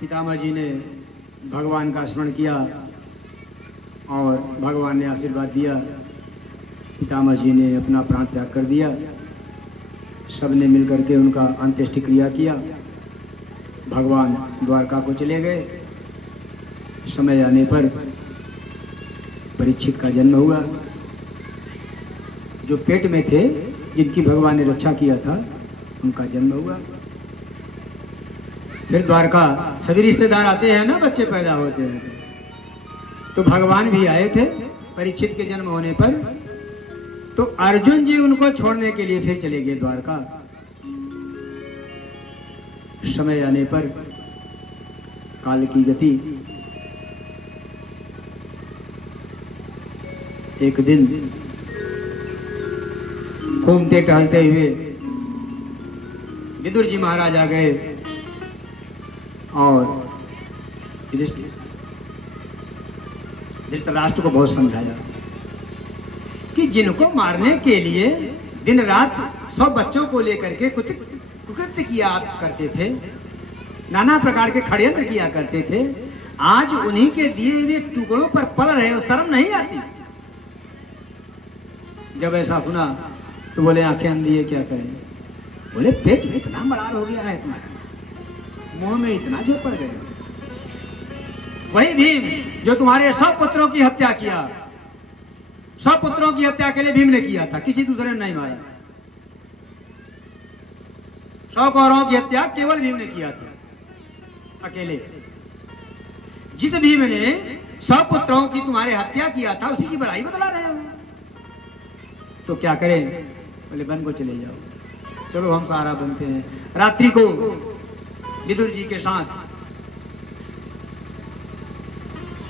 पितामह जी ने भगवान का स्मरण किया और भगवान ने आशीर्वाद दिया। पितामह जी ने अपना प्राण त्याग कर दिया। सबने मिलकर के उनका अंत्येष्टि क्रिया किया। भगवान द्वारका को चले गए। समय आने पर परीक्षित का जन्म हुआ। जो पेट में थे, जिनकी भगवान ने रक्षा किया था, उनका जन्म हुआ। फिर द्वारका सभी रिश्तेदार आते हैं ना, बच्चे पैदा होते हैं, तो भगवान भी आए थे परीक्षित के जन्म होने पर। तो अर्जुन जी उनको छोड़ने के लिए फिर चले गए द्वारका। समय आने पर काल की गति, एक दिन घूमते टहलते हुए विदुर जी महाराज आ गए और धृतराष्ट्र को बहुत समझाया कि जिनको मारने के लिए दिन रात 100 बच्चों को लेकर के कुकृत्य किया करते थे, नाना प्रकार के षड्यंत्र किया करते थे, आज उन्हीं के दिए हुए टुकड़ों पर पल रहे हो, शर्म नहीं आती? जब ऐसा सुना तो बोले आंखें अंधी है, क्या करें? बोले पेट में इतना मलाल हो गया है तुम्हारा, मुंह में इतना जोर पड़ गया। वही भीम जो तुम्हारे 100 पुत्रों की हत्या किया, 100 पुत्रों की हत्या के लिए भीम ने किया था, किसी दूसरे ने नहीं मारा। 100 कौरवों की हत्या केवल भीम ने किया था, अकेले। जिस भीम ने 100 पुत्रों की तुम्हारे हत्या किया था, उसी की बड़ाई बतला रहे हो। तो क्या करें? बोले वन को चले जाओ। चलो हम सहारा बनते हैं। रात्रि को विदुर जी के साथ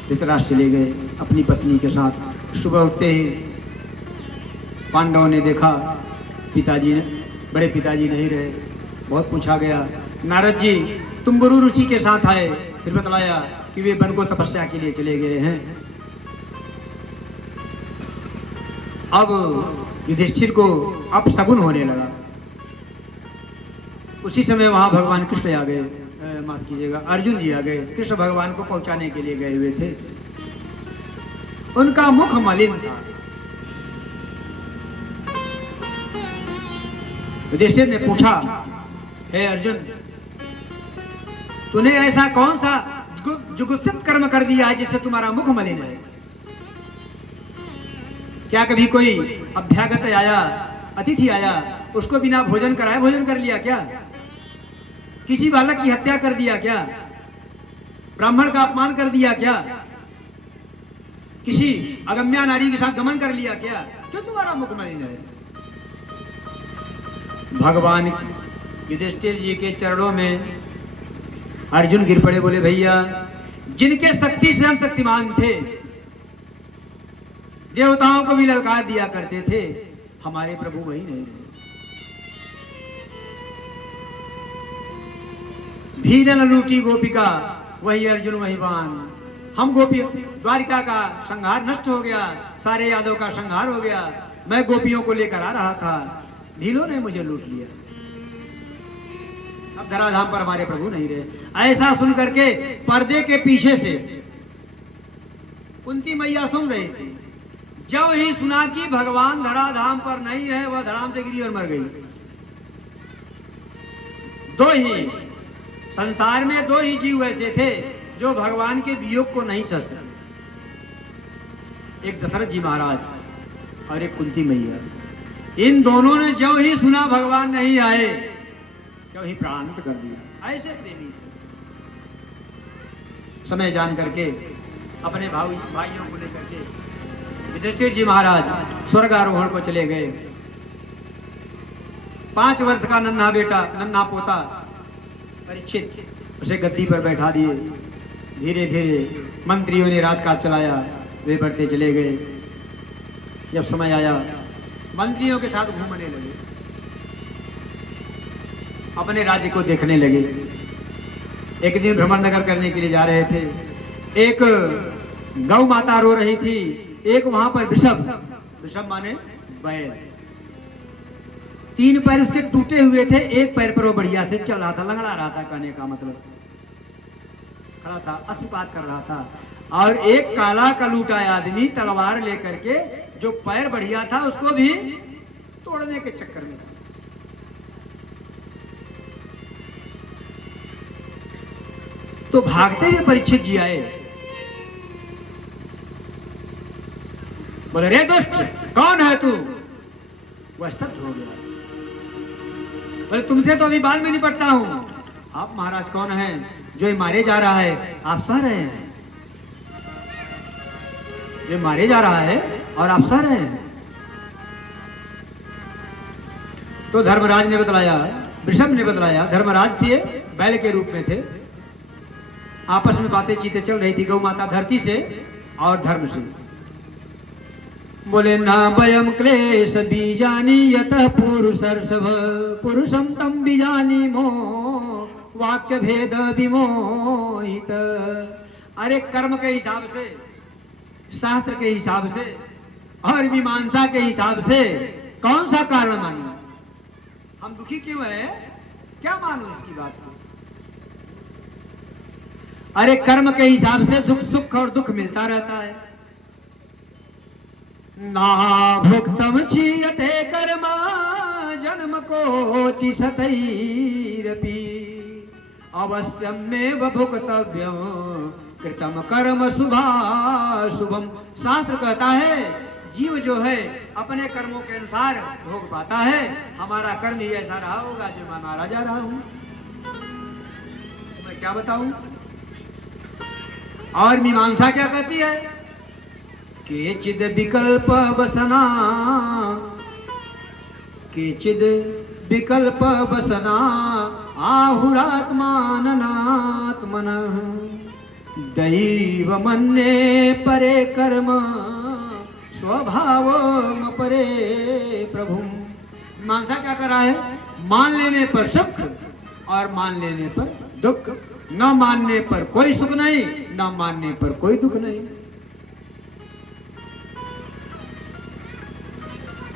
धृतराष्ट्र चले गए अपनी पत्नी के साथ। सुबह उठते ही पांडवों ने देखा पिताजी, बड़े पिताजी नहीं रहे। बहुत पूछा गया, नारद जी तुम गुरु ऋषि के साथ आए। फिर बतलाया कि वे वन को तपस्या के लिए चले गए हैं। अब युधिष्ठिर को अपशगुन होने लगा। उसी समय वहां भगवान कृष्ण आ गए, माफ कीजिएगा अर्जुन जी आ गए। कृष्ण भगवान को पहुंचाने के लिए गए हुए थे। उनका मुख मलिन था। युधिष्ठिर ने पूछा, हे अर्जुन, तूने ऐसा कौन सा जुगुप्सित कर्म कर दिया है जिससे तुम्हारा मुख मलिन है? क्या कभी कोई अभ्यागत आया, अतिथि आया, उसको बिना भोजन कराए भोजन कर लिया क्या? किसी बालक की हत्या कर दिया क्या? ब्राह्मण का अपमान कर दिया क्या? किसी अगम्या नारी के साथ गमन कर लिया क्या? क्यों तुम्हारा मुख मलिन है? भगवान युधिष्ठिर जी के चरणों में अर्जुन गिर पड़े। बोले भैया, जिनके शक्ति से हम शक्तिमान थे, देवताओं को भी ललकार दिया करते थे, हमारे प्रभु वही नहीं रहे। भील न लूटी गोपिका, वही अर्जुन वही बाण। हम गोपी, द्वारिका का संहार नष्ट हो गया, सारे यादव का संहार हो गया। मैं गोपियों को लेकर आ रहा था, भीलों ने मुझे लूट लिया। अब धराधाम पर हमारे प्रभु नहीं रहे। ऐसा सुन करके पर्दे के पीछे से कुंती मैया सुन रही थी। जब ही सुना कि भगवान धराधाम पर नहीं है, वह धराम से गिरी और मर गई। दो ही संसार में दो ही जीव ऐसे थे जो भगवान के वियोग को नहीं सह सकते, एक दशरथ जी महाराज और एक कुंती मैया। इन दोनों ने जब ही सुना भगवान नहीं आए, जब ही प्राणांत कर दिया। ऐसे प्रेमी थे। समय जान करके अपने भाइयों को लेकर के युधिष्ठिर जी महाराज स्वर्ग आरोहण को चले गए। 5 वर्ष का नन्हा बेटा, नन्हा पोता परीक्षित, उसे गद्दी पर बैठा दिए। धीरे धीरे मंत्रियों ने राजकाज चलाया, वे बढ़ते चले गए। जब समय आया, मंत्रियों के साथ घूमने लगे, अपने राज्य को देखने लगे। एक दिन भ्रमण नगर करने के लिए जा रहे थे। एक गौ माता रो रही थी, एक वहां पर वृषभ माने बैल, 3 पैर उसके टूटे हुए थे, एक पैर पर वो बढ़िया से चल रहा था, लंगड़ा रहा था, कहने का मतलब। खड़ा था, अश्रुपात कर रहा था। और एक काला कलूटा आदमी तलवार लेकर के जो पैर बढ़िया था उसको भी तोड़ने के चक्कर में था। तो भागते हुए परीक्षित जी आए, बोले रे दुष्ट कौन है तू? वह स्तब्ध हो गया। बोले तुमसे तो अभी बाद में निपटता हूं। आप महाराज कौन हैं जो ये मारे जा रहा है? आप सह रहे हैं, ये मारे जा रहा है और आप सह रहे हैं। तो धर्मराज ने बतलाया, वृषभ ने बतलाया, धर्मराज थे, बैल के रूप में थे। आपस में बातें चीतें चल रही थी गौ माता धरती से और धर्म से। बोले ना वयम क्लेश बीजानी यतः पुरुषर्षभ पुरुषम तम बीजानी मो वाक्य भेद विमोहित। अरे कर्म के हिसाब से, शास्त्र के हिसाब से और मीमांसा के हिसाब से कौन सा कारण मानो? हम दुखी क्यों है? क्या मानो इसकी बात को? अरे कर्म के हिसाब से दुख सुख और दुख मिलता रहता है। ना भुक्तम क्षीयते कर्म जन्म कोटि शतैरपि अवश्यमेव भुक्तव्यम कृतम कर्म शुभाशुभम। शास्त्र कहता है जीव जो है अपने कर्मों के अनुसार भोग पाता है। हमारा कर्म ही ऐसा रहा होगा जो मैं मारा जा रहा हूं। मैं क्या बताऊं? और मीमांसा क्या कहती है? केचिद विकल्प वसना, केचिद विकल्प वसना आहुरात्माननात्मनः दैव मन्ये परे कर्म स्वभावम परे प्रभु। मीमांसा क्या कर रहा है? मान लेने पर सुख और मान लेने पर दुख। न मानने पर कोई सुख नहीं, न मानने पर कोई दुख नहीं।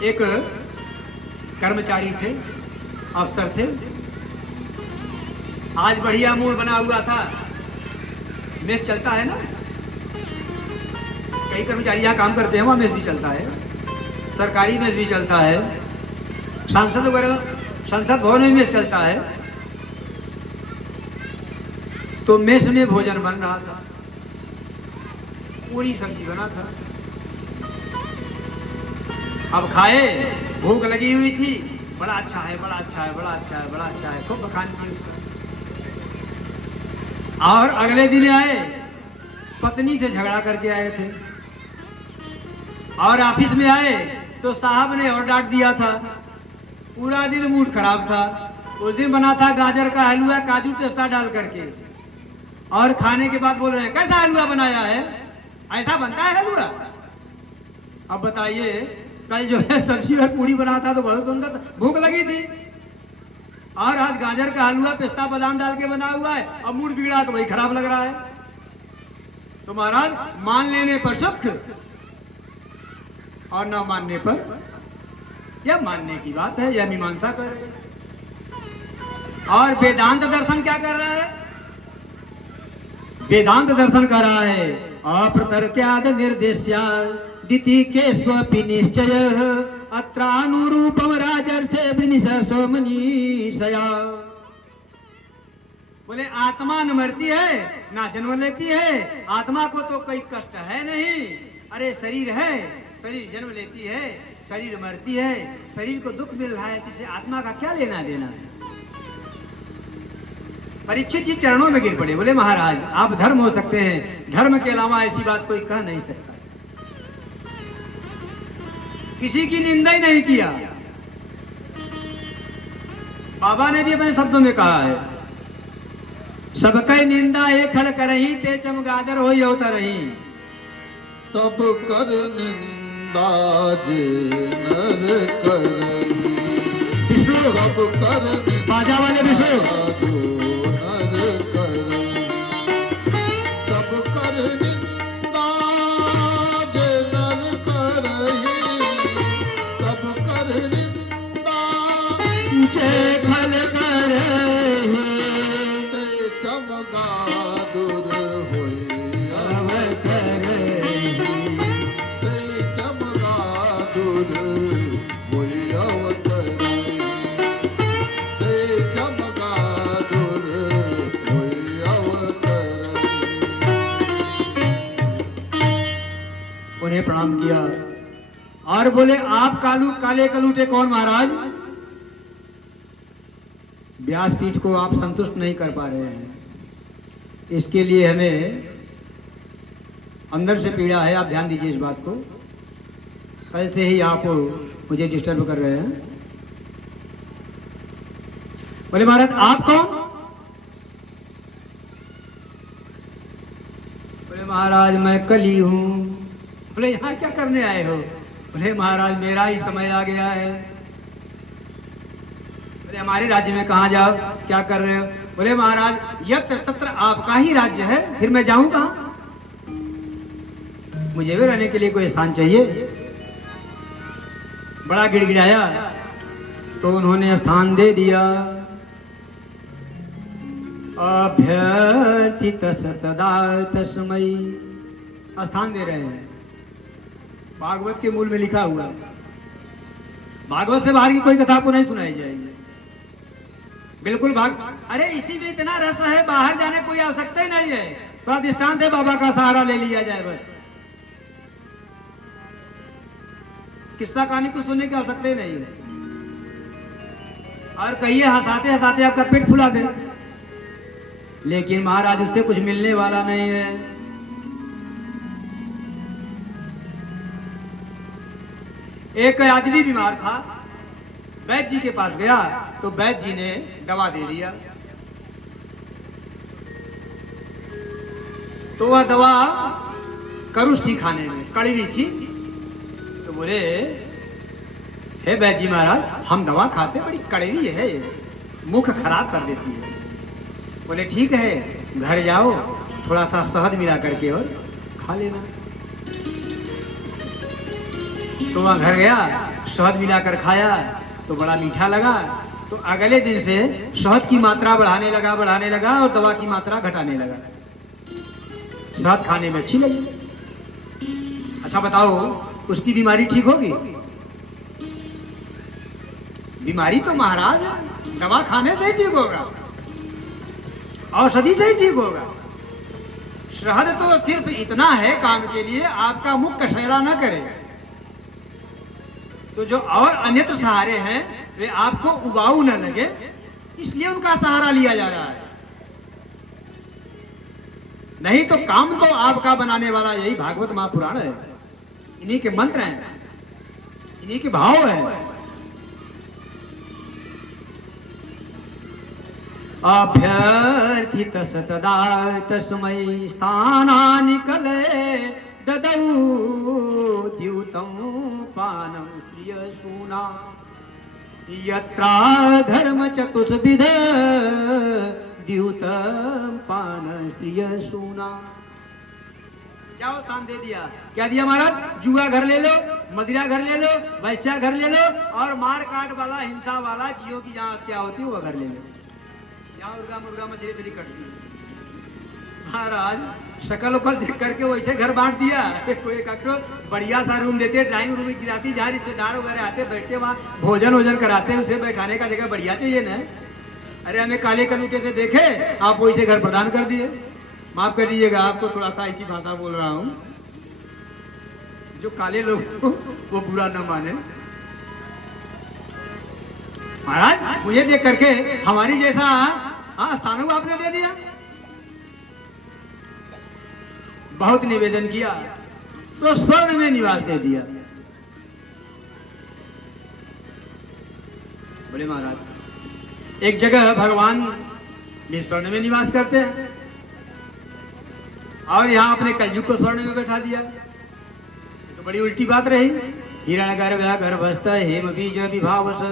एक कर्मचारी थे, अफसर थे। आज बढ़िया मूड बना हुआ था। मेस चलता है ना, कई कर्मचारी यहाँ काम करते हैं, वहां मेस भी चलता है, सरकारी मेस भी चलता है, सांसद वगैरह संसद भवन में मेस चलता है। तो मेस में भोजन बन रहा था, पूरी सब्जी बना था। अब खाए, भूख लगी हुई थी, बड़ा अच्छा है, बड़ा अच्छा है, बड़ा अच्छा है, बड़ा अच्छा है, खूब बखान की उसका। और अगले दिन आए, पत्नी से झगड़ा करके आए थे। और ऑफिस में आए तो साहब ने और डांट दिया था। पूरा दिन मूड खराब था। उस दिन बना था गाजर का हलवा काजू पिस्ता डाल करके, और खाने के बाद बोल रहे हैं कैसा हलवा बनाया है? ऐसा बनता है हलवा? अब बताइए, कल जो है सब्जी और पूरी बना था तो बहुत सुंदर था, भूख लगी थी, और आज गाजर का हलवा पिस्ता बादाम डाल के बना हुआ है, अब मूड बिगड़ा तो वही खराब लग रहा है। तो महाराज मान लेने पर सुख और न मानने पर, यह मानने की बात है, यह मीमांसा कर रहे हैं। और वेदांत दर्शन क्या कर रहा है? वेदांत दर्शन कर रहा है अप्रतर्क्याद निर्देश्या दिति के स्वपि निश्चय अत्रानुरूपम राजर्षे सोमनीषया। बोले आत्मा न मरती है ना जन्म लेती है, आत्मा को तो कोई कष्ट है नहीं। अरे शरीर है, शरीर जन्म लेती है, शरीर मरती है, शरीर को दुख मिल रहा है, किसी आत्मा का क्या लेना देना है? परीक्षित जी चरणों में गिर पड़े, बोले महाराज आप धर्म हो सकते हैं, धर्म के अलावा ऐसी बात कोई कह नहीं सकता। किसी की निंदा ही नहीं किया। बाबा ने भी अपने शब्दों में कहा है, सबके निंदा एक हल करही ते चमगादर हो अवतरही। सब कर निंदा जे नर करही, विष्णु सब कर बाजा वाले विष्णु नर करही। सब कर निंदा जे नर करही, सब कर निंदा जे फल करही ते चमगादुर उन्हें प्रणाम किया और बोले, आप काले कलूटे कौन महाराज? व्यासपीठ को आप संतुष्ट नहीं कर पा रहे हैं, इसके लिए हमें अंदर से पीड़ा है, आप ध्यान दीजिए इस बात को। कल से ही आप मुझे डिस्टर्ब कर रहे हैं। बोले, महाराज आप कौन? बोले, महाराज मैं कली हूं। बोले, यहां क्या करने आए हो? बोले, महाराज मेरा ही समय आ गया है। बोले, हमारे राज्य में कहां जाओ, क्या कर रहे हो? बोले, महाराज यत्र तत्र आपका ही राज्य है, फिर मैं जाऊं कहां? मुझे भी रहने के लिए कोई स्थान चाहिए। बड़ा गिड़गिड़ाया तो उन्होंने स्थान दे दिया। अभ्यर्थित सतदा तस्मै, स्थान दे रहे हैं। भागवत के मूल में लिखा हुआ, भागवत से बाहर की कोई कथा आपको नहीं सुनाई जाएगी। बिल्कुल अरे इसी में इतना रस है, बाहर जाने कोई आवश्यकता ही नहीं है। थोड़ा दृष्टांत है, बाबा का सहारा ले लिया जाए बस। किस्सा कहानी को सुनने की आवश्यकता ही नहीं है। और कहिए हंसाते हंसाते आपका पेट फुला दे, लेकिन महाराज उससे कुछ मिलने वाला नहीं है। एक आदमी बीमार था, वैद्य जी के पास गया तो वैद्य जी ने दवा दे दिया। तो वह दवा करुष थी, खाने में कड़वी थी। तो बोले, हे वैद्य जी महाराज, हम दवा खाते बड़ी कड़वी है, मुख खराब कर देती है। बोले, ठीक है, घर जाओ, थोड़ा सा शहद मिला करके और खा लेना। तो वहां घर गया, शहद मिलाकर खाया तो बड़ा मीठा लगा। तो अगले दिन से शहद की मात्रा बढ़ाने लगा और दवा की मात्रा घटाने लगा। शहद खाने में अच्छी लगी। अच्छा बताओ, उसकी बीमारी ठीक होगी? बीमारी तो महाराज दवा खाने से ही ठीक होगा, औषधि से ही ठीक होगा। शहद तो सिर्फ इतना है काम के लिए, आपका मुख कशेरा न करे। तो जो और अन्यत्र सहारे हैं वे आपको उबाऊ न लगे, इसलिए उनका सहारा लिया जा रहा है। नहीं तो काम तो आपका बनाने वाला यही भागवत महापुराण है, इन्हीं के मंत्र हैं, इन्हीं के भाव हैं। अभ्यर्थित सतदा तस्मै स्थानानि कले ददौ द्यूतं पानं स्त्रियसूना यत्रा धर्म चतुष्विध द्यूतं पानं स्त्रियसूना। जाओ, स्थान दे दिया। क्या दिया महाराज? जुआ घर ले लो, मदिरा घर ले लो, वैश्या घर ले लो, और मार काट वाला, हिंसा वाला, जियो की जहां हत्या होती है वो घर ले लो। यहाँ मुर्गा मछली चली कटती है। महाराज शकल उकल देख करके वैसे घर बांट दिया। कोई बढ़िया सा रूम देते, ड्राइंग रूम गिराती, जहाँ रिश्तेदार वगैरह आते बैठते, वहाँ भोजन कराते, उसे बैठाने का जगह बढ़िया चाहिए ना। अरे हमें काले कलूटे से देखे, आप वैसे घर प्रदान कर दिए। माफ कर दीजिएगा, आपको थोड़ा सा ऐसी भाषा बोल रहा हूँ, जो काले लोग वो बुरा न माने। महाराज मुझे देख करके हमारी जैसा स्थान आपने दे दिया। बहुत निवेदन किया तो स्वर्ण में निवास दे दिया। बोले, महाराज एक जगह भगवान स्वर्ण में निवास करते हैं और यहाँ अपने कलयुग को स्वर्ण में बैठा दिया, तो बड़ी उल्टी बात रही। हिरण गर्भस्थ हेम बीज विभावस,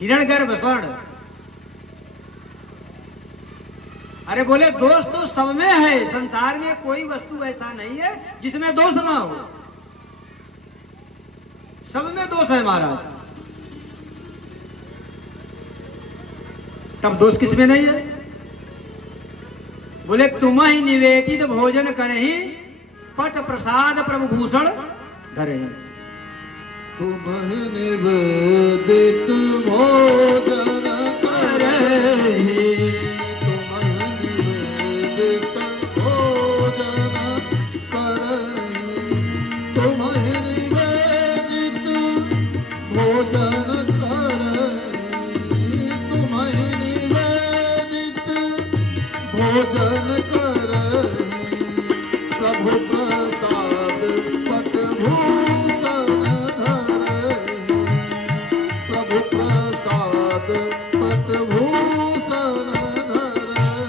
हिरण गर्भ स्वर्ण। अरे बोले, दोष तो सब में है, संसार में कोई वस्तु ऐसा नहीं है जिसमें दोष ना हो, सब में दोष है महाराज। तब दोष किसमें नहीं है? बोले, तुम ही निवेदित भोजन करही, पट प्रसाद प्रभु भूषण धरही। तुम ही निवेदित भोजन करही, तुम भोजन करहि प्रभु प्रसाद पट भूषण धरहि प्रभु प्रसाद पट भूषण धरहि।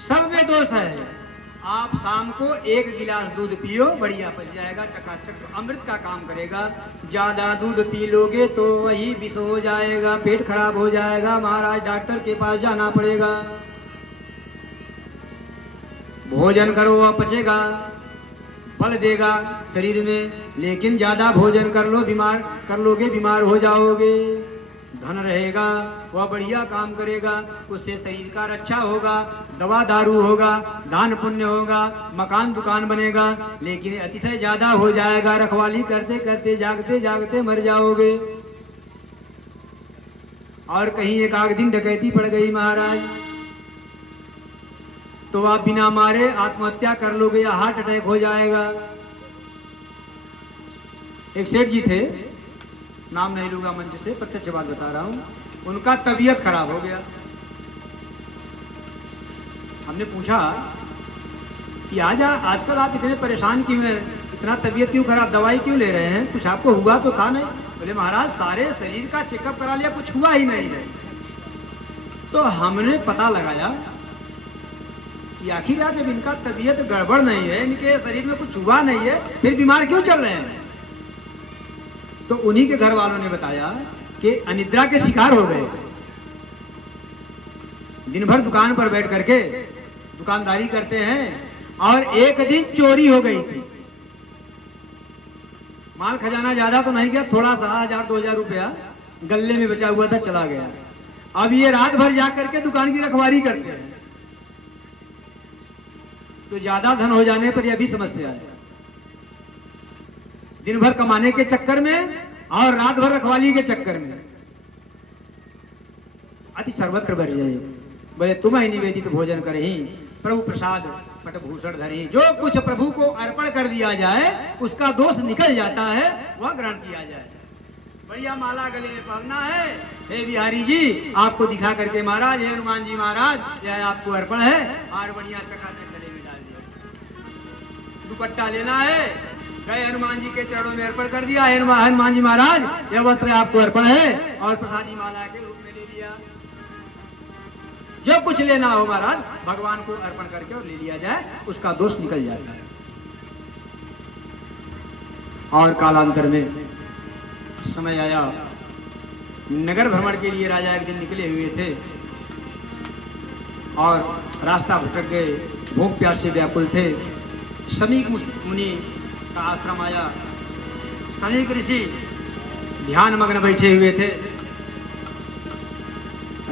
सब में दोष है। आप शाम को 1 गिलास दूध पियो, बढ़िया पच जाएगा, चकाचक अमृत का काम करेगा। ज्यादा दूध पी लोगे तो वही विष हो जाएगा, पेट खराब हो जाएगा, महाराज डॉक्टर के पास जाना पड़ेगा। भोजन करो वह पचेगा, फल देगा शरीर में, लेकिन ज्यादा भोजन कर लोगे बीमार हो जाओगे। धन रहेगा वह बढ़िया काम करेगा, उससे शरीर का रक्षा होगा, दवा दारू होगा, दान पुण्य होगा, मकान दुकान बनेगा। लेकिन अतिशय ज्यादा हो जाएगा, रखवाली करते करते जागते जागते मर जाओगे। और कहीं एक आध दिन डकैती पड़ गई महाराज, तो आप बिना मारे आत्महत्या कर लोगे या हार्ट अटैक हो जाएगा। एक सेठ जी थे, नाम नहीं लूंगा मंच से, प्रत्यक्ष बात बता रहा हूं, उनका तबीयत खराब हो गया। हमने पूछा कि आजकल आप इतने परेशान क्यों हैं, इतना तबीयत क्यों खराब, दवाई क्यों ले रहे हैं, कुछ आपको हुआ तो था नहीं? बोले महाराज सारे शरीर का चेकअप करा लिया, कुछ हुआ ही नहीं है। तो हमने पता लगाया कि आखिर जब इनका तबीयत गड़बड़ नहीं है, इनके शरीर में कुछ हुआ नहीं है, फिर बीमार क्यों चल रहे हैं? तो उन्हीं के घर वालों ने बताया कि अनिद्रा के शिकार हो गए। दिन भर दुकान पर बैठ करके दुकानदारी करते हैं और एक दिन चोरी हो गई थी। माल खजाना ज्यादा तो नहीं गया, थोड़ा सा 1000-2000 रुपया गले में बचा हुआ था, चला गया। अब ये रात भर जाकर के दुकान की रखवाली करते हैं, तो ज्यादा धन हो जाने पर यह भी समस्या है। दिन भर कमाने के चक्कर में और रात भर रखवाली के चक्कर में अति सर्वत्र बढ़ जाए। बोले तुम ही निवेदित भोजन करही प्रभु प्रसाद पटभूषण धरही। जो कुछ प्रभु को अर्पण कर दिया जाए उसका दोष निकल जाता है, वह ग्रहण किया जाए। बढ़िया माला गले में पहनना है, हे बिहारी जी आपको दिखा करके महाराज, हे हनुमान जी महाराज यह आपको अर्पण है, और बढ़िया चकाचक गले में डाल दिया। दुपट्टा लेना है, गए हनुमान जी के चरणों में अर्पण कर दिया, हनुमान जी महाराज यह वस्त्र आपको अर्पण है, और प्रसादी माला के रूप में ले लिया। जो कुछ लेना हो महाराज भगवान को अर्पण करके और ले लिया जाए, उसका दोष निकल जाता है। और कालांतर में समय आया, नगर भ्रमण के लिए राजा एक दिन निकले हुए थे और रास्ता भटक गए, भूख प्यास से व्याकुल थे। समीक मुनि का आश्रम आया, समीक ऋषि ध्यान मग्न बैठे हुए थे।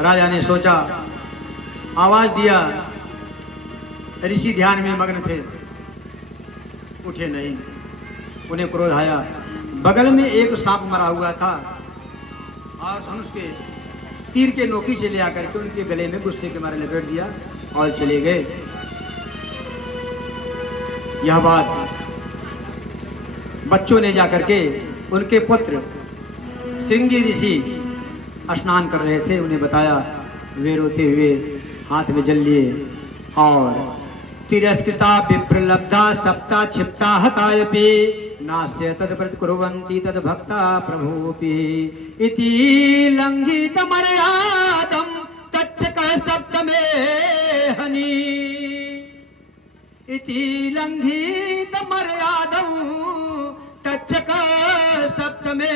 राजा ने सोचा, आवाज दिया, ऋषि ध्यान में मग्न थे, उठे नहीं। उन्हें क्रोध आया। बगल में एक सांप मरा हुआ था और धनुष के तीर के नोकी से ले आकर के उनके गले में गुस्से के मारे लपेट दिया और चले गए। यह बात बच्चों ने जाकर के उनके पुत्र श्रृंगी ऋषि स्नान कर रहे थे, उन्हें बताया। वे रोते हुए हाथ में जल लिए और तिरस्कृता विप्रलब्धा सप्ता क्षिप्ता हतायपि नास्य तद प्रतिकुर्वन्ति तद भक्ता प्रभुपि इति लंघित मर्यादं तच्छक सप्तमे हनि इति लंघित मर्यादं तच्छक सप्तमे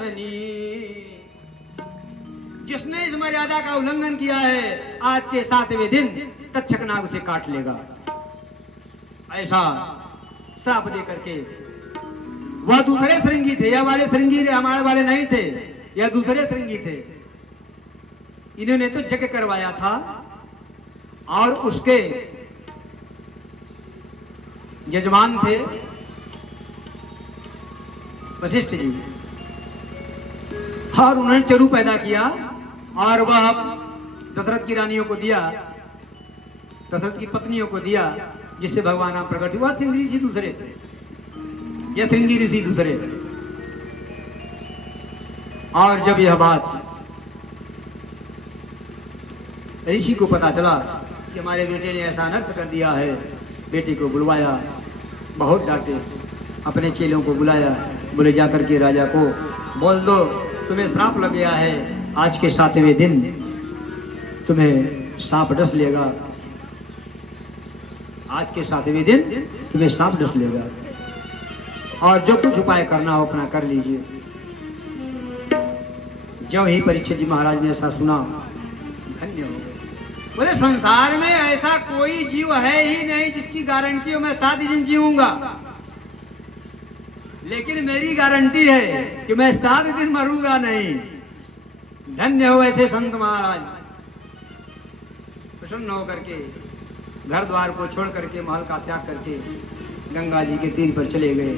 हनि। जिसने इस मर्यादा का उल्लंघन किया है, आज के 7वें दिन तक्षक नाग उसे काट लेगा। ऐसा श्राप दे करके वह दूसरे श्रृंगी थे, यह वाले श्रृंगी हमारे वाले नहीं थे, यह दूसरे श्रृंगी थे। इन्होंने तो यज्ञ करवाया था और उसके यजमान थे वशिष्ठ जी, और उन्होंने चरु पैदा किया और वह दशरथ की रानियों को दिया, दशरथ की पत्नियों को दिया, जिससे भगवान नाम प्रकट हुआ। श्रृंगी ऋषि दूसरे थे, यह श्रृंगी ऋषि दूसरे थे। और जब यह बात ऋषि को पता चला कि हमारे बेटे ने ऐसा अनर्थ कर दिया है। बेटे को बुलवाया, बहुत डांटे, अपने चेलों को बुलाया, बोले जा करके राजा को बोल दो तुम्हें श्राप लग गया है, आज के 7वें दिन तुम्हें सांप डस लेगा, आज के 7वें दिन तुम्हें सांप डस लेगा, और जो कुछ उपाय करना हो अपना कर लीजिए। जब ही परीक्षित जी महाराज ने ऐसा सुना, धन्य हो गए। बोले संसार में ऐसा कोई जीव है ही नहीं जिसकी गारंटी हो मैं 7 दिन जीऊंगा, लेकिन मेरी गारंटी है कि मैं 7 दिन मरूंगा नहीं। धन्य हो ऐसे संत महाराज। प्रसन्न होकर के घर द्वार को छोड़ करके, महल का त्याग करके गंगा जी के तीर पर चले गए।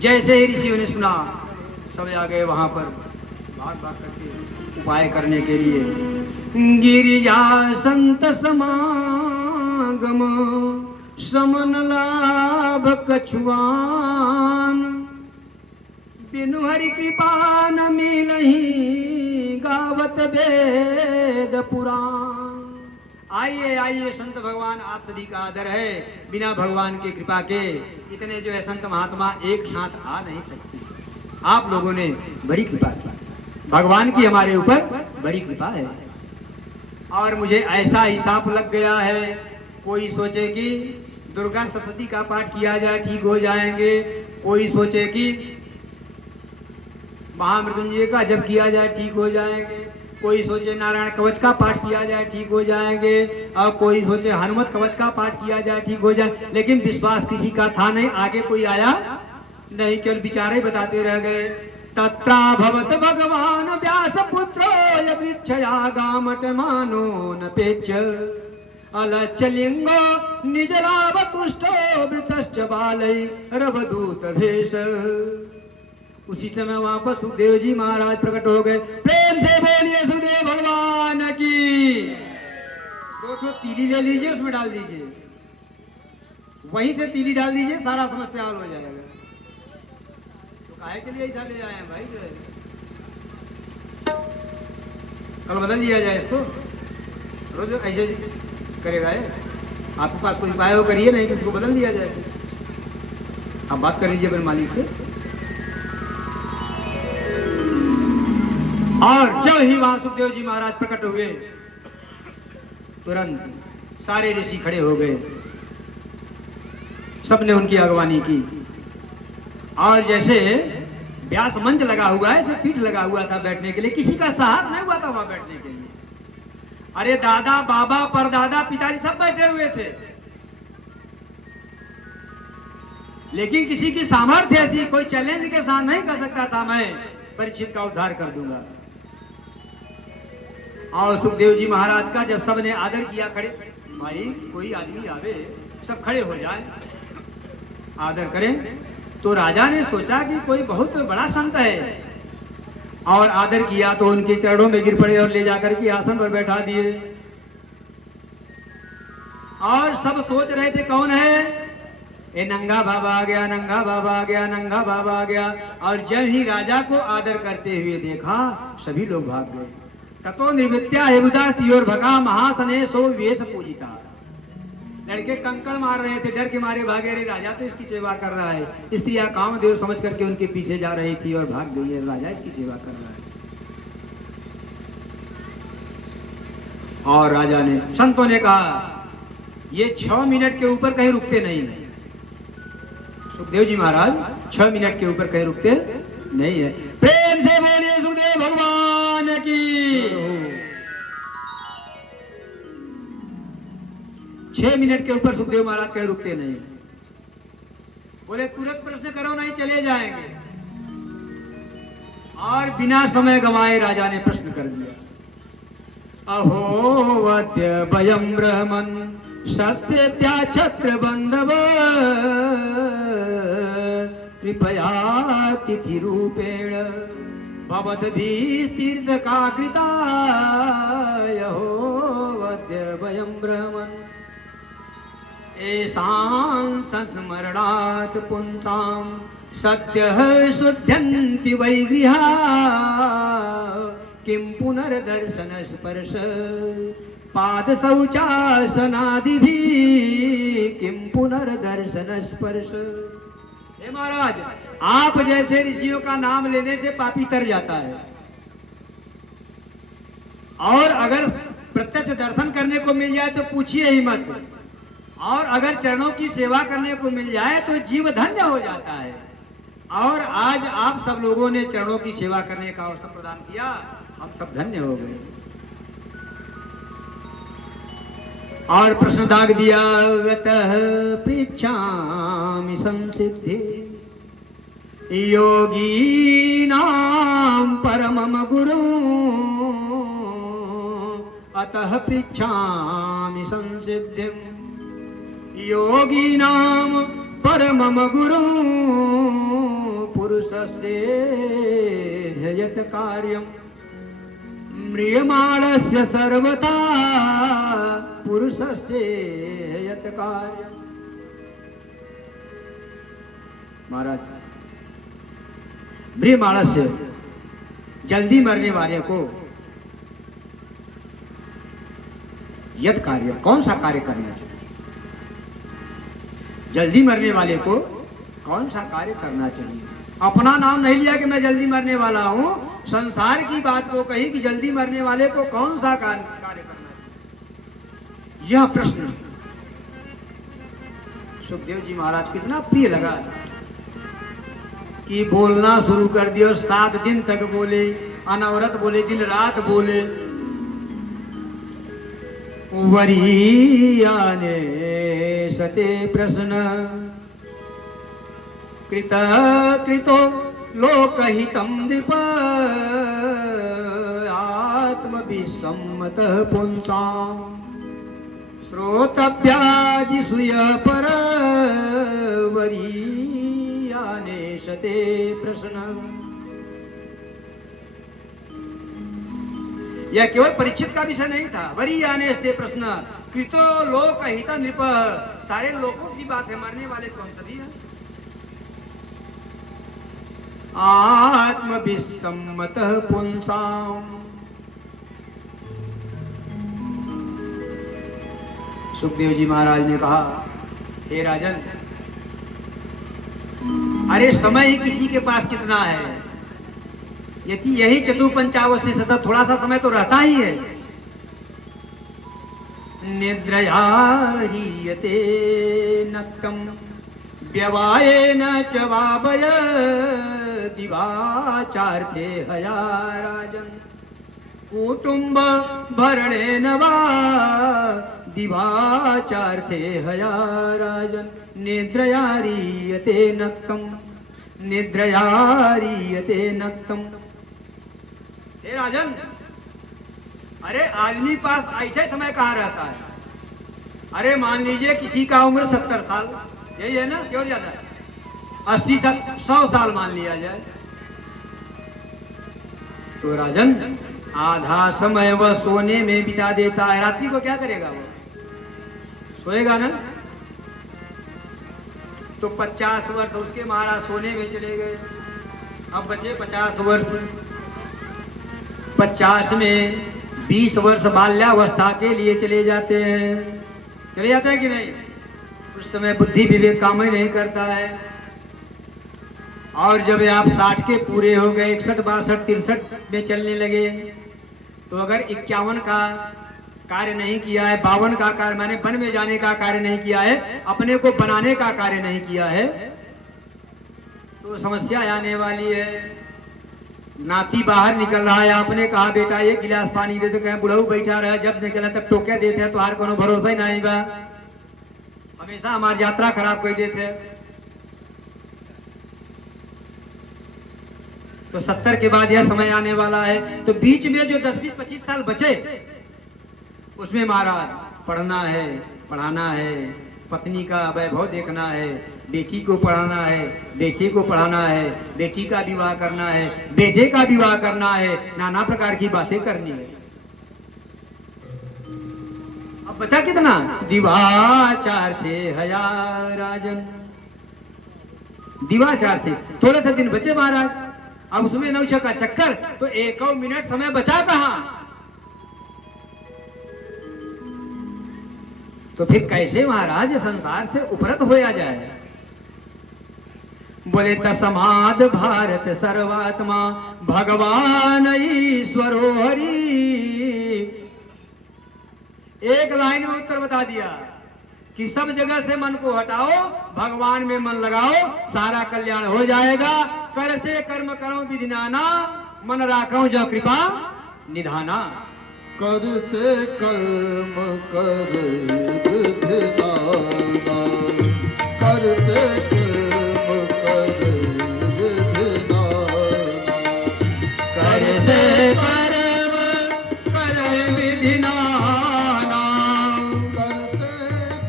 जैसे ही ऋषियों ने सुना, सब आ गए वहां पर भाग भाग करके उपाय करने के लिए। गिरिजा संत समागम समन लाभ कछुआन, बिनु हरि कृपा न मिलहि गावत वेद पुराण। आइए आइए संत भगवान, आप सभी का आदर है। बिना भगवान की कृपा के इतने जो है संत महात्मा एक साथ आ नहीं सकते। आप लोगों ने बड़ी कृपा की, भगवान की हमारे ऊपर बड़ी कृपा है। और मुझे ऐसा हिसाब लग गया है, कोई सोचे कि दुर्गा सप्तशती का पाठ किया जाए ठीक हो जाएंगे, कोई सोचे कि महामृत्युंजय का जप किया जाए ठीक हो जाएंगे, कोई सोचे नारायण कवच का पाठ किया जाए ठीक हो जाएंगे, और कोई सोचे हनुमत कवच का पाठ किया जाए ठीक हो जाए। लेकिन विश्वास किसी का था नहीं, आगे कोई आया नहीं, केवल विचारे बताते रह गए। तत्रा भवत भगवान व्यास पुत्रो वृक्षया गामट मानो न पेच, अलच्चलिंगो निज लाभ तुष्टो वृतश्च बालै रवदूत भेष। उसी समय वहां पर सुखदेव जी महाराज प्रकट हो गए। प्रेम से बोलिए सुखदेव भगवान की। 2 तीली ले लीजिए, उसमें डाल दीजिए, वहीं से तीली डाल दीजिए, सारा समस्या हल हो जाएगा। तो काहे के लिए ऐसा ले आए हैं भाई? जो है कल बदल लिया जाए इसको, रोज ऐसे करेगा ये। आपके पास कोई उपाय हो करिए, नहीं तो इसको बदल दिया जाए। आप बात कर लीजिए अपने मालिक से। और जब ही वहां सुखदेव जी महाराज प्रकट हुए, तुरंत सारे ऋषि खड़े हो गए, सबने उनकी अगवानी की। और जैसे व्यास मंच लगा हुआ है, ऐसे पीठ लगा हुआ था बैठने के लिए, किसी का साहस नहीं हुआ था वहां बैठने के लिए। अरे दादा बाबा परदादा पिताजी सब बैठे हुए थे, लेकिन किसी की सामर्थ्य ऐसी, कोई चैलेंज के साथ नहीं कर सकता था मैं परीक्षित का उद्धार कर दूंगा। और सुखदेव जी महाराज का जब सबने आदर किया, खड़े भाई कोई आदमी आवे सब खड़े हो जाए आदर करें, तो राजा ने सोचा कि कोई बहुत बड़ा संत है, और आदर किया तो उनके चरणों में गिर पड़े और ले जाकर के आसन पर बैठा दिए। और सब सोच रहे थे कौन है, ये नंगा बाबा आ गया, नंगा बाबा आ गया, नंगा बाबा आ गया। और जब ही राजा को आदर करते हुए देखा, सभी लोग भाग गए। ततो निवृत्त्या हेबुदा तियोर भगा महासने सो वेश पूजिता। लड़के कंकड़ मार रहे थे, डर के मारे भागे। रे राजा तो इसकी सेवा कर रहा है। स्त्रियां कामदेव समझ करके उनके पीछे जा रही थी और भाग गई है, राजा इसकी सेवा कर रहा है। और राजा ने, संतों ने कहा ये 6 मिनट के ऊपर कहीं रुकते नहीं है। सुखदेव जी महाराज 6 मिनट के ऊपर कहीं रुकते नहीं है। प्रेम से बोलिए सुखदेव भगवान की। 6 मिनट के ऊपर सुखदेव महाराज कहीं रुकते नहीं। बोले तुरंत प्रश्न करो, नहीं चले जाएंगे। और बिना समय गवाए राजा ने प्रश्न कर दिया। अहो वद्य भयम ब्रह्मन् सत्य छत्र बंधव कृपया तिथि रूपेण भवद्भिस्तीर्थ का कृता। अहो वद्य भयम ब्रह्मन् एषां संस्मरणात् पुंसां सद्यः शुद्ध्यन्ति वै गृहा किं पुनर्दर्शन स्पर्श पाद शौचासनादिभिः किं पुनर्दर्शन स्पर्श। हे महाराज, आप जैसे ऋषियों का नाम लेने से पापी तर जाता है, और अगर प्रत्यक्ष दर्शन करने को मिल जाए तो पूछिए ही मत, और अगर चरणों की सेवा करने को मिल जाए तो जीव धन्य हो जाता है। और आज आप सब लोगों ने चरणों की सेवा करने का अवसर प्रदान किया, हम सब धन्य हो गए। और प्रश्न दाग दिया, अतः पृच्छामि संसिद्धि योगीनां परमं गुरुं, अतः पृच्छामि संसिद्धिं योगीनां परमं गुरुं पुरुषस्य यत् कार्यं म्रियमाणस्य सर्वथा पुरुषस्य यत् कार्यम्। महाराज, म्रियमाणस्य जल्दी मरने वाले को यत् कार्य, कौन सा कार्य करना चाहिए? जल्दी मरने वाले को कौन सा कार्य करना चाहिए? अपना नाम नहीं लिया कि मैं जल्दी मरने वाला हूं, संसार की बात को कही कि जल्दी मरने वाले को कौन सा कार्य करना चाहिए। यह प्रश्न सुखदेव जी महाराज कितना प्रिय लगा कि बोलना शुरू कर दिया, 7 दिन तक बोले, अनवरत बोले, दिन रात बोले। वरीयाने सते प्रश्न कृतो लोकहितं नृप आत्मविसम्मतः पुंसां श्रोतव्यादिसूय पर वरीयाने सते प्रश्न। यह केवल परीक्षित का विषय नहीं था। वरीयाने सते प्रश्न कृतो लोकहितं नृप, सारे लोगों की बात है, मरने वाले कौन सभी है। आत्मविसम्मतः पुंसां, सुखदेव जी महाराज ने कहा, हे राजन, अरे समय ही किसी के पास कितना है। यदि यही चतुपंचावस्ती सदा थोड़ा सा समय तो रहता ही है। निद्रया ह्रियते नक्तं व्यवायेन च वावय दिवाचार्थे हया राजन् कुटुंब भरणेन वा दिवाचार्थे हया राजन् निद्रया ह्रियते नक्तं निद्रया ह्रियते नक्तं। हे राजन, अरे आदमी पास ऐसे समय कहाँ रहता है। अरे मान लीजिए किसी का उम्र 70 साल, यही है ना, क्यों ज्यादा, 80-100 साल मान लिया जाए, तो राजन आधा समय वह सोने में बिता देता है। रात्रि को क्या करेगा, वो सोएगा ना। तो 50 वर्ष उसके महाराज सोने में चले गए, अब बचे 50 वर्ष। 50 में 20 वर्ष बाल्यावस्था के लिए चले जाते हैं। चले जाते हैं कि नहीं? उस समय बुद्धि विवेक काम ही नहीं करता है। और जब आप 60 के पूरे हो गए, 61, 62, 63 में चलने लगे, तो अगर 51 का कार्य नहीं किया है, 52 का कार्य माने वन में जाने का कार्य नहीं किया है, अपने को बनाने का कार्य नहीं किया है, तो समस्या आने वाली है। नाती बाहर निकल रहा है, आपने कहा बेटा 1 गिलास पानी दे, तो कहें बुढ़ऊ बैठा रहा, जब निकला तब टोके देते हैं, तो हर कोनो भरोसा ही नहीं बा, हमेशा हमारी यात्रा खराब कर देते। तो 70 के बाद यह समय आने वाला है। तो बीच में जो 10, 20, 25 साल बचे, उसमें महाराज पढ़ना है, पढ़ाना है, पत्नी का वैभव देखना है, बेटी को पढ़ाना है, बेटे को पढ़ाना है, बेटी का विवाह करना है, बेटे का विवाह करना है, नाना प्रकार की बातें करनी है। अब बचा कितना? दिवाचार थे हया राजन, दिवाचार थे, थोड़े से दिन बचे महाराज। अब उसमें नौछा का चक्कर, तो 1 मिनट समय बचा कहां? तो फिर कैसे महाराज संसार से उपरत होया जाए? बोले तस्माद भारत सर्वात्मा भगवान ईश्वरो हरि। एक लाइन में उत्तर बता दिया कि सब जगह से मन को हटाओ, भगवान में मन लगाओ, सारा कल्याण हो जाएगा। कर से कर्म करो विधि नाना, मन राखो जो कृपा निधाना। करते कर्म कर विधि नाना, करते कर्म कर विधि नाना। कर से कर्म कर विधि नाना, करते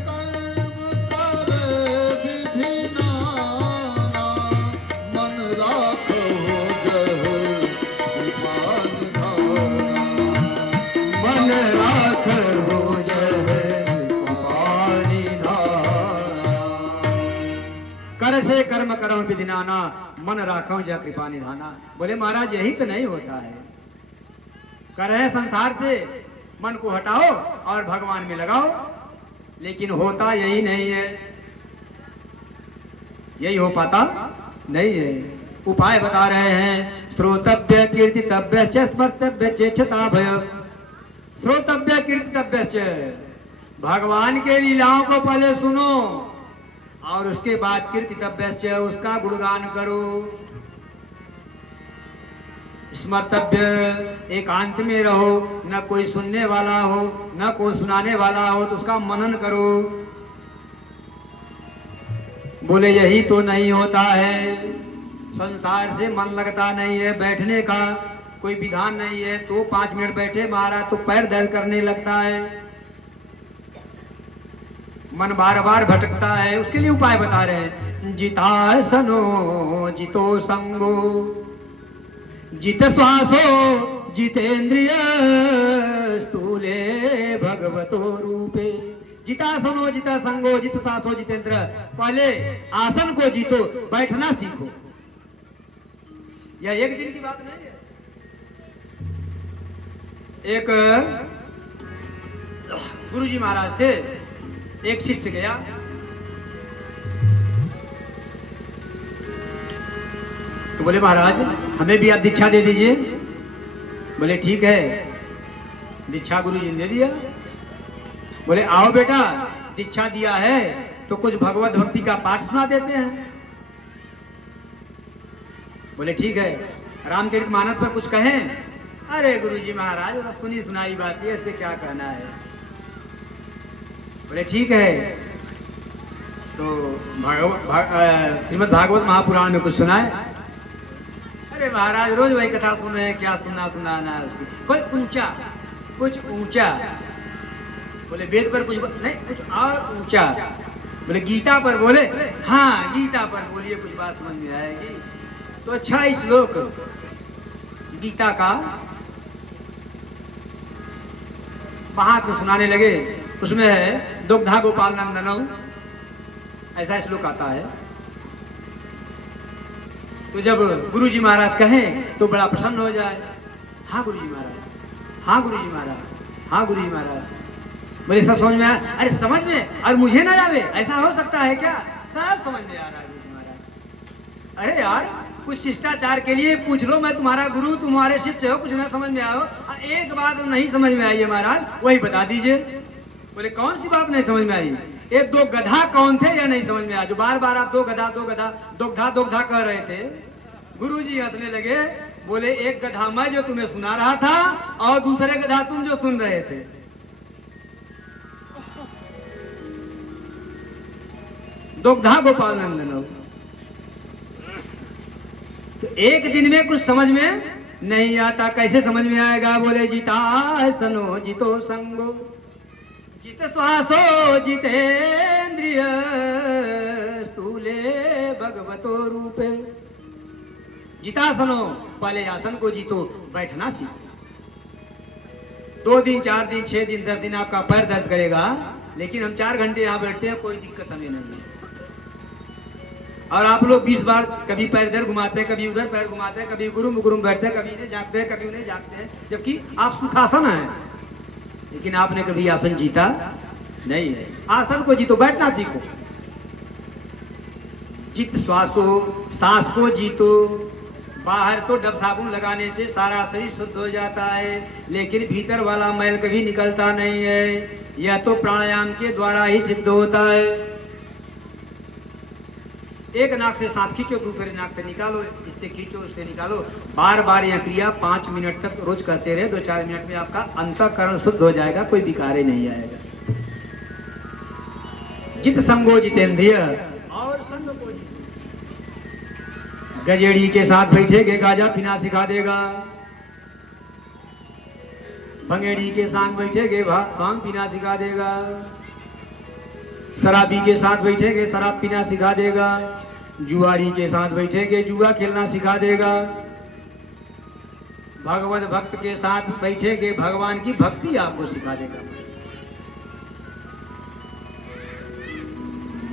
कर्म कर विधि नाना, मन राखो जह कृपा निधाना। मन राख हो जय पानी धारा। कर से कर्म करो विधि नाना, मन राखो जय कृपा निधाना। बोले महाराज यही तो नहीं होता है। कर रहे संसार से मन को हटाओ और भगवान में लगाओ, लेकिन होता यही नहीं है। यही हो पाता नहीं है। उपाय बता रहे हैं, श्रोतव्य कीर्तितव्य स्मर्तव्य चेच्छता भय। श्रोतव्य कीर्तितव्य, भगवान के लीलाओं को पहले सुनो और उसके बाद कीर्तितव्य, उसका गुणगान करो। स्मर्तव्य, एकांत में रहो, न कोई सुनने वाला हो न कोई सुनाने वाला हो, तो उसका मनन करो। बोले यही तो नहीं होता है। संसार से मन लगता नहीं है, बैठने का कोई विधान नहीं है। तो 5 मिनट बैठे महाराज तो पैर दर्द करने लगता है, मन बार बार भटकता है। उसके लिए उपाय बता रहे हैं, जितासनो जितो संगो, जित श्वासो जितेंद्रिय, स्थूले भगवतो रूपे। जितासनो जिता संगो जित श्वासो जितेंद्र। पहले आसन को जीतो, बैठना सीखो। यह एक दिन की बात नहीं है। एक गुरुजी महाराज थे, एक शिष्य गया, तो बोले महाराज हमें भी आप दीक्षा दे दीजिए। बोले ठीक है, दीक्षा गुरुजी ने दे दिया। बोले आओ बेटा, दीक्षा दिया है तो कुछ भगवत भक्ति का पाठ सुना देते हैं। बोले ठीक है, रामचरितमानस पर कुछ कहें। अरे गुरुजी महाराज वो सुनी सुनाई बात है, इस पे क्या कहना है। बोले ठीक है, तो श्रीमद् भागवत महापुराण में कुछ सुनाए। अरे महाराज रोज वही कथा सुन रहे हैं, क्या सुनाना है उसकी। कोई ऊंचा, कुछ ऊंचा। बोले वेद पर कुछ नहीं, कुछ और ऊंचा। बोले गीता पर। बोले हाँ गीता पर बोलिए, कुछ बात समझ में आएगी। तो अच्छा श्लोक गीता का वहां को सुनाने लगे। उसमें है दुग्धा गोपाल नंदनौ, ऐसा श्लोक आता है। तो जब गुरुजी महाराज कहें तो बड़ा प्रसन्न हो जाए। हाँ गुरुजी महाराज, हाँ गुरुजी महाराज, हाँ गुरुजी महाराज। बोले सब समझ में आया? अरे समझ में, और मुझे ना आवे, ऐसा हो सकता है क्या? सब समझ में आ रहा है गुरुजी महाराज। अरे यार कुछ शिष्टाचार के लिए पूछ लो, मैं तुम्हारा गुरु, तुम्हारे शिष्य हो, कुछ ना समझ में आयो। एक बात नहीं समझ में आई है महाराज, वही बता दीजिए। बोले कौन सी बात नहीं समझ में आई? ये 2 गधा कौन थे या नहीं समझ में आया? जो बार बार आप 2 गधा 2 गधा दोगधा दोगधा कह रहे थे। गुरुजी हंसने लगे। बोले एक गधा मैं जो तुम्हें सुना रहा था, और दूसरे गधा तुम जो सुन रहे थे। दुग्धा गोपाल नंदन। तो एक दिन में कुछ समझ में नहीं आता, कैसे समझ में आएगा? बोले जितासनो जितो संगो, जित श्वासो जितेंद्रिय, स्थूले भगवतो रूपे। जितासनो, पहले आसन को जीतो, बैठना सीखो। 2 दिन 4 दिन 6 दिन 10 दिन आपका पैर दर्द करेगा, लेकिन हम 4 घंटे यहाँ बैठते हैं, कोई दिक्कत हमें नहीं है। और आप लोग 20 बार कभी पैर इधर घुमाते हैं, कभी उधर पैर घुमाते हैं, कभी गुरुम बैठते हैं, कभी इन्हें जागते हैं, कभी उन्हें जागते हैं, जबकि आप सुखासन है। लेकिन आपने कभी आसन जीता नहीं है। आसन को जीतो, बैठना सीखो। चित्त सांस को जीतो। बाहर तो डब साबुन लगाने से सारा शरीर शुद्ध हो जाता है, लेकिन भीतर वाला मैल कभी निकलता नहीं है। यह तो प्राणायाम के द्वारा ही सिद्ध होता है। एक नाक से सांस खींचो, दूसरे नाक से निकालो, इससे खींचो, उससे निकालो। बार बार यह क्रिया 5 मिनट तक रोज करते रहे। 2-4 मिनट में आपका अंतःकरण शुद्ध हो जाएगा, कोई विकार ही नहीं आएगा। जित संगो जितेंद्रिय, और संग को जित। गजेड़ी के साथ बैठेगे गाजा पीना सिखा देगा, भंगेड़ी के साथ बैठेगे भांग पीना सिखा देगा, शराबी के साथ बैठेगे शराब पीना सिखा देगा, जुआरी के साथ बैठेगे जुआ खेलना सिखा देगा, भगवत भक्त के साथ बैठेगे भगवान की भक्ति आपको सिखा देगा।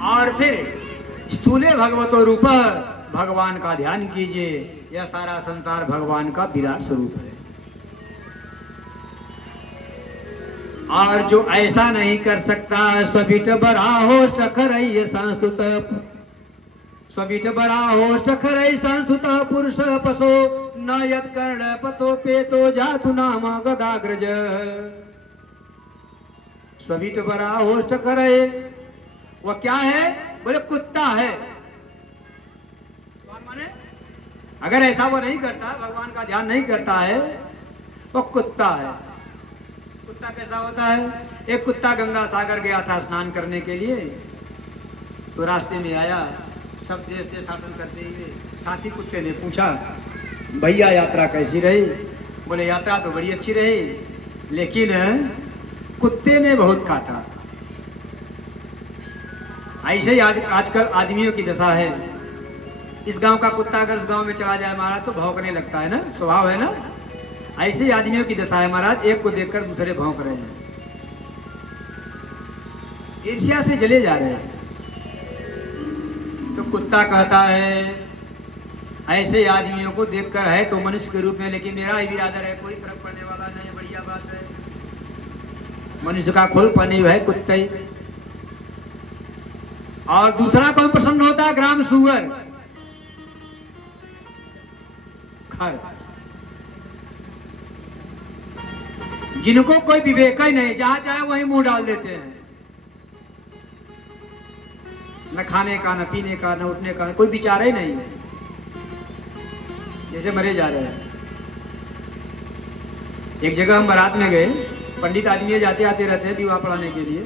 और फिर स्थूले भगवतो रूप, भगवान का ध्यान कीजिए। यह सारा संसार भगवान का विराट स्वरूप है। और जो ऐसा नहीं कर सकता, स्वबिट बराहो सखरई संस्तुत, स्वबिट बराहो सखरई संस्तुत पुरुष पसो न यत् कर्ण पतो पेतो जातु नाम गदाग्रज। स्वबिट बराहो सखरई, वह क्या है? बोले कुत्ता है। माने अगर ऐसा वो नहीं करता, भगवान का ध्यान नहीं करता है, वो कुत्ता है। कुत्ता कैसा होता है? एक कुत्ता गंगा सागर गया था स्नान करने के लिए, तो रास्ते में आया, सब देश शासन करते हुए साथी कुत्ते ने पूछा, भैया यात्रा कैसी रही? बोले यात्रा तो बड़ी अच्छी रही, लेकिन कुत्ते ने बहुत काटा। ऐसे ही आजकल आदमियों की दशा है। इस गांव का कुत्ता अगर उस गांव में चला जाए महाराज तो भौंकने लगता है ना, स्वभाव है ना। ऐसे ही आदमियों की दशा है महाराज, एक को देखकर दूसरे भौंक रहे हैं, ईर्ष्या से जले जा रहे हैं। तो कुत्ता कहता है ऐसे आदमियों को देखकर है तो मनुष्य के रूप में, लेकिन मेरा ही बिरादर है, कोई फर्क पड़ने वाला नहीं, बढ़िया बात है। मनुष्य का खुल पनी है कुत्ते ही। और दूसरा कौन प्रसन्न होता है? ग्राम सुअर, खर, जिनको कोई विवेक ही नहीं, जहां चाहे वहीं मुंह डाल देते हैं। न खाने का, न पीने का, न उठने का, कोई विचार ही नहीं है, जैसे मरे जा रहे हैं। एक जगह हम बारात में गए, पंडित आदमी जाते आते रहते हैं विवाह पढ़ाने के लिए।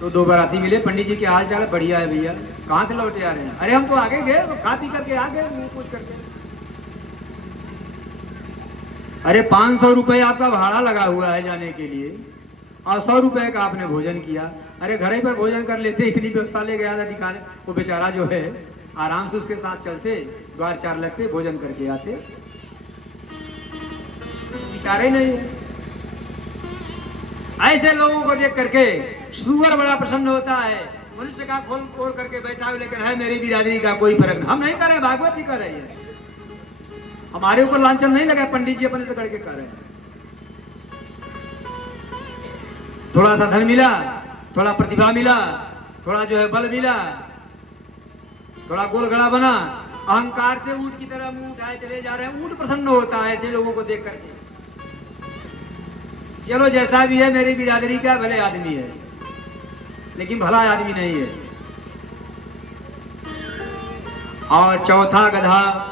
तो 2 बाराती मिले, पंडित जी के हाल चाल? बढ़िया है भैया। कहां से लौटे आ रहे हैं? अरे हम तो आगे गए, तो खा पी करके आ गए, मुंह पूछ करके। अरे 500 रुपए आपका भाड़ा लगा हुआ है जाने के लिए, और 100 रुपए का आपने भोजन किया। अरे घर पर भोजन कर लेते, इतनी व्यवस्था ले गया था दिखाने। वो बेचारा जो है आराम से उसके साथ चलते, द्वार 4 लगते, भोजन करके आते, विचार ही नहीं है। ऐसे लोगों को देख करके सुअर बड़ा प्रसन्न होता है। मनुष्य का खोल तोड़ करके बैठा हुआ, लेकिन है मेरी बिरादरी का कोई फर्क नहीं। हम नहीं कर रहे, भागवत जी कर रही है। हमारे ऊपर लांछन नहीं लगा, पंडित जी अपने से करके कर रहे हैं। थोड़ा सा धन मिला, थोड़ा प्रतिभा मिला, थोड़ा जो है बल मिला, थोड़ा गोल गड़ा बना, अहंकार से ऊंट की तरह मुंह उठाए चले जा रहे हैं। ऊंट प्रसन्न होता है ऐसे लोगों को देख करके। चलो जैसा भी है, मेरी बिरादरी का भले आदमी है, लेकिन भला आदमी नहीं है। और चौथा गधा,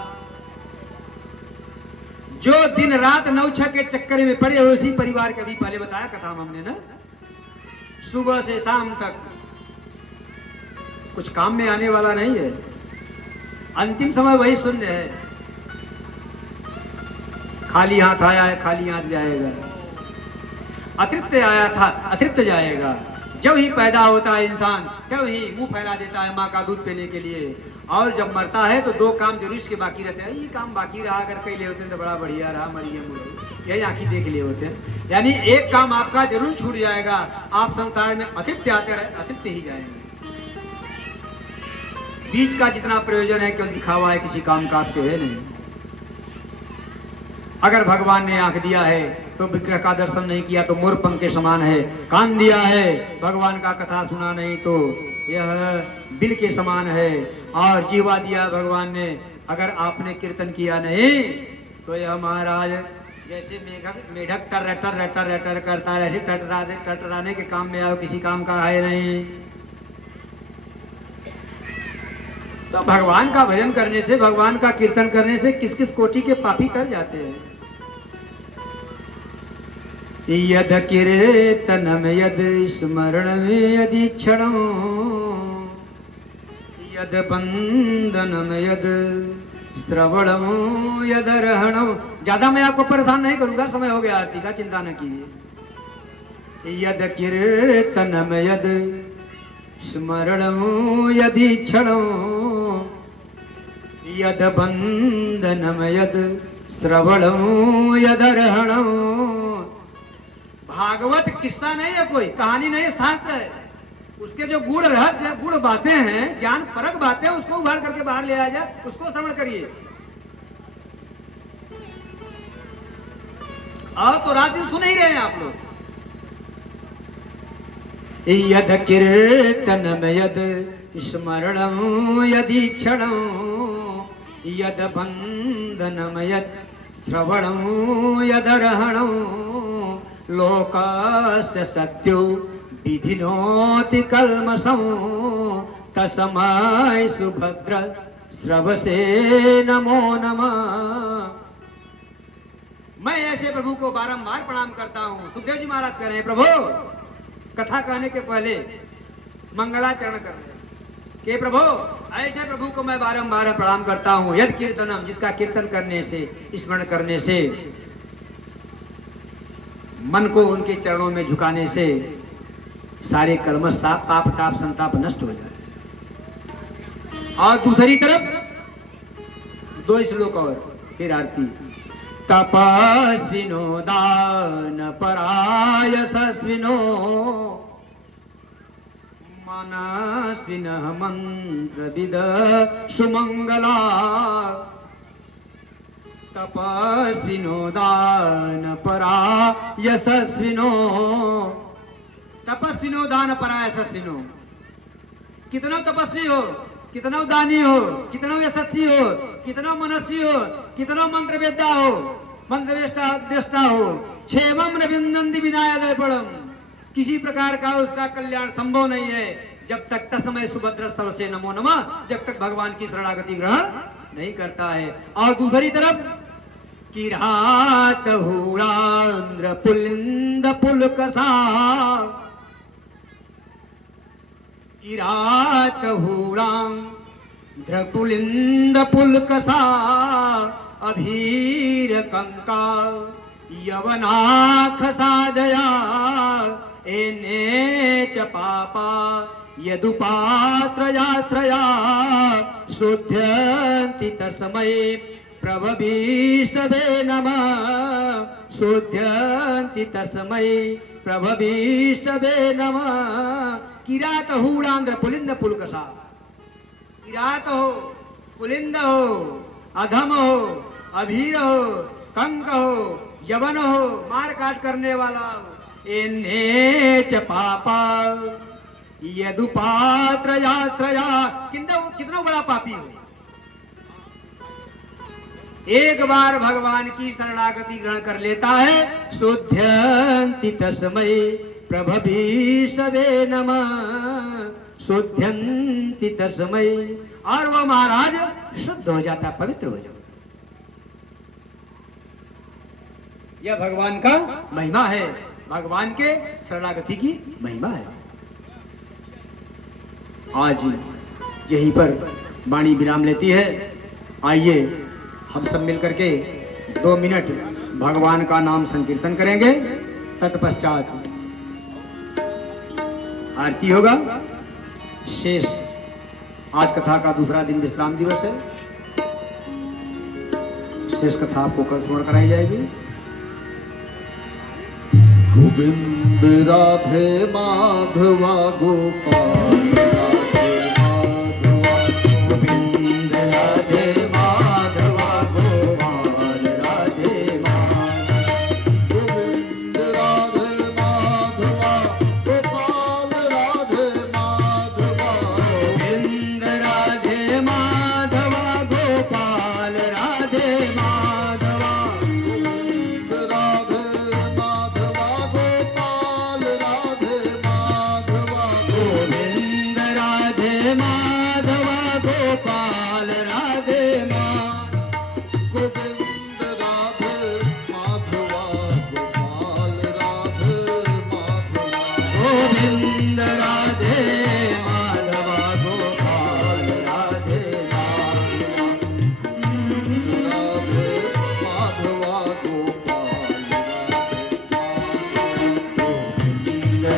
जो दिन रात नौछा के चक्कर में पड़े हो। उसी परिवार के, अभी पहले बताया कथा में हमने ना, सुबह से शाम तक कुछ काम में आने वाला नहीं है। अंतिम समय वही शून्य है। खाली हाथ आया है, खाली हाथ जाएगा। अतृप्त आया था, अतृप्त जाएगा। जब ही पैदा होता है इंसान, तब ही मुंह फैला देता है माँ का दूध पीने के लिए, और जब मरता है तो 2 काम जरूर इसके बाकी रहते हैं। ये काम बाकी रहा, अगर कई ले होते हैं तो बड़ा बढ़िया रहा, मरिए मुझे, यही आंखी देख लिए होते हैं। यानी एक काम आपका जरूर छूट जाएगा। आप संसार में अतृप्त आते रहे, अतृप्त ही जाएंगे। बीच का जितना प्रयोजन है केवल दिखावा है, किसी काम का तो है नहीं। अगर भगवान ने आंख दिया है तो विग्रह का दर्शन नहीं किया तो मोर पंख के समान है, कान दिया है भगवान का कथा सुना नहीं तो यह बिल के समान है, और जीवा दिया भगवान ने अगर आपने कीर्तन किया नहीं तो यह महाराज जैसे मेढक टर टर टर टर करता है, ऐसे टटराने के काम में आओ, किसी काम का है नहीं। तो भगवान का भजन करने से, भगवान का कीर्तन करने से किस किस कोटि के पापी तर जाते हैं। यद कीर्तनम यद स्मरणम यदि क्षणम यद बंदनम यद श्रवणम यद रहणम। ज्यादा मैं आपको परेशान नहीं करूंगा, समय हो गया आरती का, चिंता न कीजिए। यद कीर्तनम यद स्मरणम यदि क्षणम यद बंदनम यद श्रवणम यद रहणम। भागवत किस्सा नहीं है, कोई कहानी नहीं है, शास्त्र है। उसके जो गूढ़ रहस्य है, गूढ़ बातें हैं, ज्ञान परक बातें, उसको उभार करके बाहर ले आ जाए, उसको श्रवण करिए। और तो रात दिन सुन ही रहे हैं आप लोग। यद कीर्तनम यद स्मरणम यदि क्षणम यद बंधनम यद श्रवणम यद रहणम लोकस्य सत्यो विधिनोति कल्मषं तस्मै सुभद्र श्रवसे नमो नमः। मैं ऐसे प्रभु को बारंबार प्रणाम करता हूँ। सुखदेव जी महाराज कह रहे हैं, प्रभु कथा कहने के पहले मंगलाचरण कर रहे हैं कि प्रभु ऐसे प्रभु को मैं बारंबार प्रणाम करता हूँ। यद कीर्तनम, जिसका कीर्तन करने से, स्मरण करने से, मन को उनके चरणों में झुकाने से सारे कर्म पाप ताप संताप नष्ट हो जाते। और दूसरी तरफ दो श्लोक और फिर आरती। तपस्विनो दान परायसस्विनो मनस्विनः मंत्रविद सुमंगला। तपस्विनो दान परायसस्विनो, तपस्विनो दान परायसस्विनो। कितना तपस्वी हो, कितना दानी हो, कितना यशस्वी हो, कितना मनस्वी हो, कितना मंत्रवेद्ता हो, मंत्रवेष्टा हो, क्षेमम रविंदंदी विनाय दर्पणम। किसी प्रकार का उसका कल्याण संभव नहीं है जब तक तस्मै सुभद्र सर्वसे नमो नमः, जब तक भगवान की शरणागति ग्रहण नहीं करता है। और दूसरी तरफ किरात हूणांध्र पुलिंद पुलकसा, किरात हूणांध्र पुलिंद पुलकसा अभीर कंका यवनाख साधया एने च पापा यदुपात्रयात्रया शुद्ध्यन्ति तस्मै प्रभवीष्टवे नमः। शुद्ध्यन्ति तस्मै प्रभवीष्टवे नमः। किरात हूणांध्र पुलिंद पुलकसा। किरात हो, पुलिंद हो, अधम हो, अभीर हो, कंक हो, यवन हो, मार काट करने वाला हो, इन्हे च पापा यदुपात्रयात्रया। कितना बड़ा पापी हो, एक बार भगवान की शरणागति ग्रहण कर लेता है। शुद्ध्यन्ति तस्मै प्रभवीष्टवे नमः। शुद्ध्यन्ति तस्मै, और वह महाराज शुद्ध हो जाता, पवित्र हो जाता। यह भगवान का महिमा है, भगवान के शरणागति की महिमा है। आज यहीं पर वाणी विराम लेती है। आइए हम सब मिलकर के 2 मिनट भगवान का नाम संकीर्तन करेंगे, तत्पश्चात आरती होगा। शेष आज कथा का दूसरा दिन विश्राम दिवस है। शेष कथा आपको कल श्रवण कराई जाएगी। गोविंद राधे माधवा गोपाल, राधे माधवा गोविंद राधे माधवा गोपाल राधे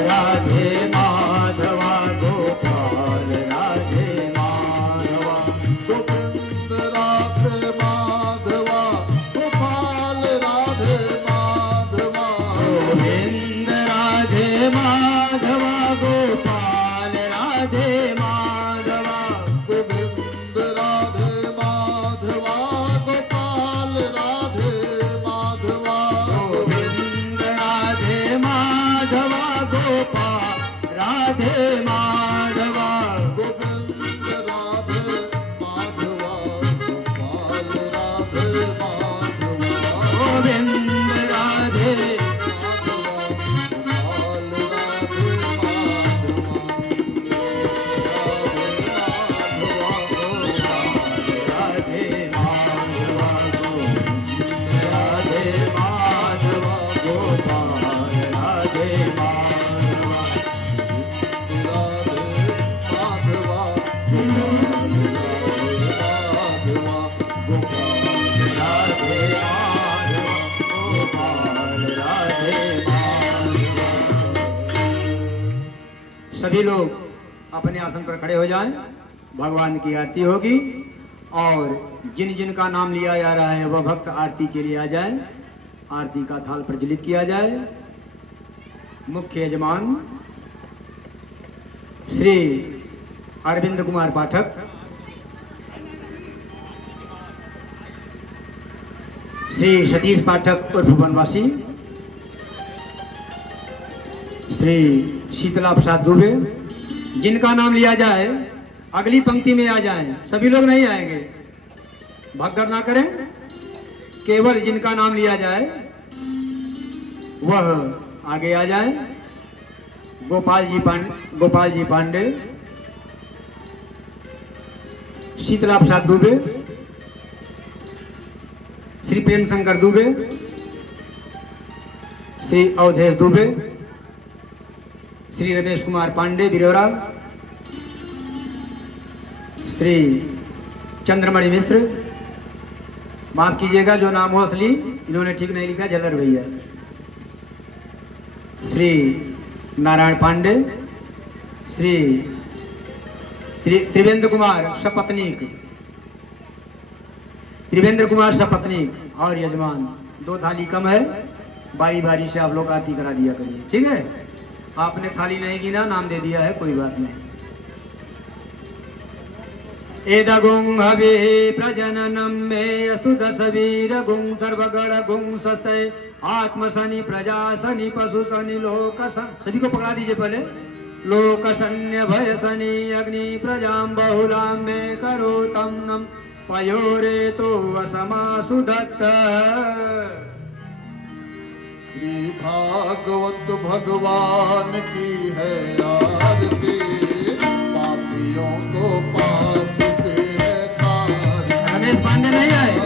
राधे माधवा गोपाल राधे माधवा गोविंद राधे माधवा गोपाल राधे माधवा गोविंद राधे माधवा गोपाल राधे माधवा गोविंद राधे माधवा गोपाल राधे माधवा गोविंद राधे माधवा गोपाल राधे माधवा गोविंद राधे राधे माधवा राधे माधवा गोपाल राधे माधवा राधे माधवा गोपाल राधे माधवा। सभी लोग अपने आसन पर खड़े हो जाएं, भगवान की आरती होगी और जिन जिन का नाम लिया जा रहा है वह भक्त आरती के लिए आ जाएं। आरती का थाल प्रज्वलित किया जाए। मुख्य यजमान श्री अरविंद कुमार पाठक, श्री सतीश पाठक उर्फ वनवासी, श्री शीतला प्रसाद दुबे। जिनका नाम लिया जाए अगली पंक्ति में आ जाएं। सभी लोग नहीं आएंगे, भगदड़ ना करें। केवल जिनका नाम लिया जाए वह आगे आ जाएं। गोपाल जी पांडे, शीतला प्रसाद दुबे, श्री प्रेम शंकर दुबे, श्री अवधेश दुबे, श्री रमेश कुमार पांडे बिरोरा, श्री चंद्रमणि मिश्र। माफ कीजिएगा, जो नाम हो असली इन्होंने ठीक नहीं लिखा, झल्लर भैया। श्री नारायण पांडे, श्री त्रिवेंद्र कुमार सपत्नीक, त्रिवेंद्र कुमार सपत्नीक और यजमान। 2 थाली कम है, बारी बारी से आप लोग आरती करा दिया करिए, ठीक है। आपने थाली नहीं गिना, नाम दे दिया है, कोई बात नहीं। एदगुं हवे प्रजननम मे अस्तु दशवीर गुं सर्वगण गुं स्वस्ते आत्म शनि प्रजा शनि पशु शनि लोक सभी को पकड़ा दीजिए पहले। लोक शन्य भय शनि अग्नि प्रजाम बहुलाम में करो तम नम पयोरे तो वसमा सुदत्त। श्री भागवत भगवान की है आरती, पापियों को पाप से है तार। रमेश पांडे नहीं आए।